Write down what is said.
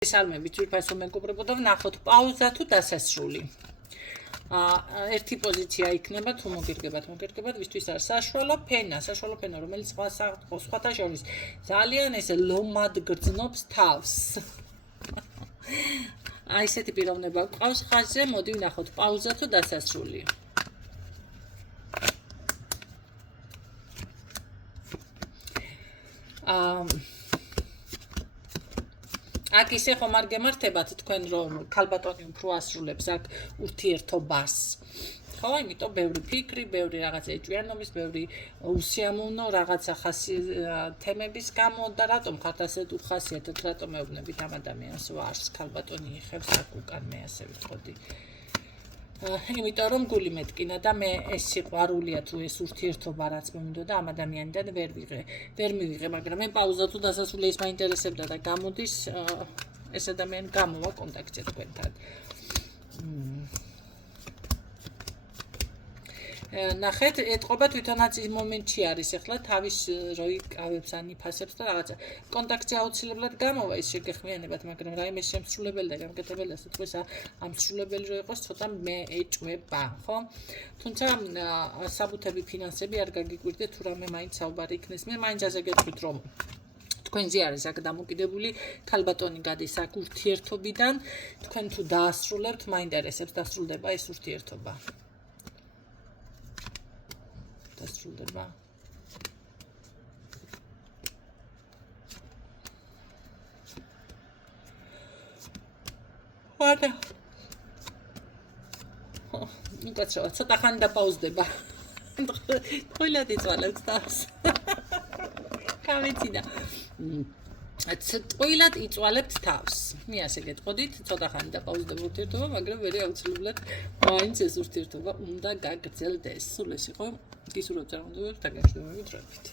სალმებით ძვირფასო მეგობრებო და ვნახოთ პაუზა თუ დასასრული. ერთი პოზიცია იქნება თუ მოგერგებათ, ვისთვის არის საშუალო ფენა, რომელიც სხვათა შორის ძალიან ესე ლომად გრძნობს თავს. აი ესეთი პიროვნება გვყავს ხაზზე, მოდი ვნახოთ პაუზა თუ დასასრული. აქ ისე ხომ არ გემართებათ თქვენ რომ ქალბატონი უფრო ასრულებს აქ ურთიერთობას. ხო, იმიტომ ბევრი ფიქრი, ბევრი რაღაცა ეჭვიანობის, ბევრი უსიამოვნო რაღაცა ხასი თემების გამო და რატომ ხართ ასე უხასიათოთ, რატომ ეუბნებით ამ ადამიანს ვარს ქალბატონი იხევს აქ უკან მე ასე ვიტყოდი. იმიტომ რომ გული მეტკინა და მე ეს სიყვარულია თუ ეს ურთიერთობა რაც მომდოდა ამ ადამიანიდან ვერ მივიღე, მაგრამ მე პაუზა თუ დასასრული ის მაინტერესებდა და გამოდის ეს ადამიანი გამოვა კონტაქტზე თქვენთან. ნახეთ, ეთყობა თვითონაც ის მომენტში არის ახლა თავის როიკავებს ან იფასებს და რაღაცა კონტაქტზე აუცილებლად გამოვა ის შეგეხმიანებათ, მაგრამ რაიმე შემსრულებელი და გამკეთებელი ასე თქვეს ამ სრულებელი რო იყოს ცოტა მე ეჭვება, ხო? თუმცა საბუთები ფინანსები არ გაგიკვირდეთ თუ რამე მაინც საუბარი იქნეს. მე მაინც ასე გეტყვით რომ თქვენზე არის აქ დამოკიდებული ქალბატონი გადის აქ ურთიერთობიდან, თქვენ თუ დაასრულებთ, მაინტერესებს დასრულდება ეს ურთიერთობა. დასრულდება. ვადა. უკაცრავად ცოტა ხანი დაპაუზდება. თქვილად იწვალებთ თავს. გამეცინა. თქვილად იწვალებთ თავს. მე ასე გეტყოდით, ცოტა ხანი დაპაუზდება ურთიერთობა, მაგრამ ვერ აუცილებლად მაინც ეს ურთიერთობა უნდა გაგრძელდეს. სულ ეს იყო გისურვებთ წარმოგიდგენთ და გაგრძელებთ.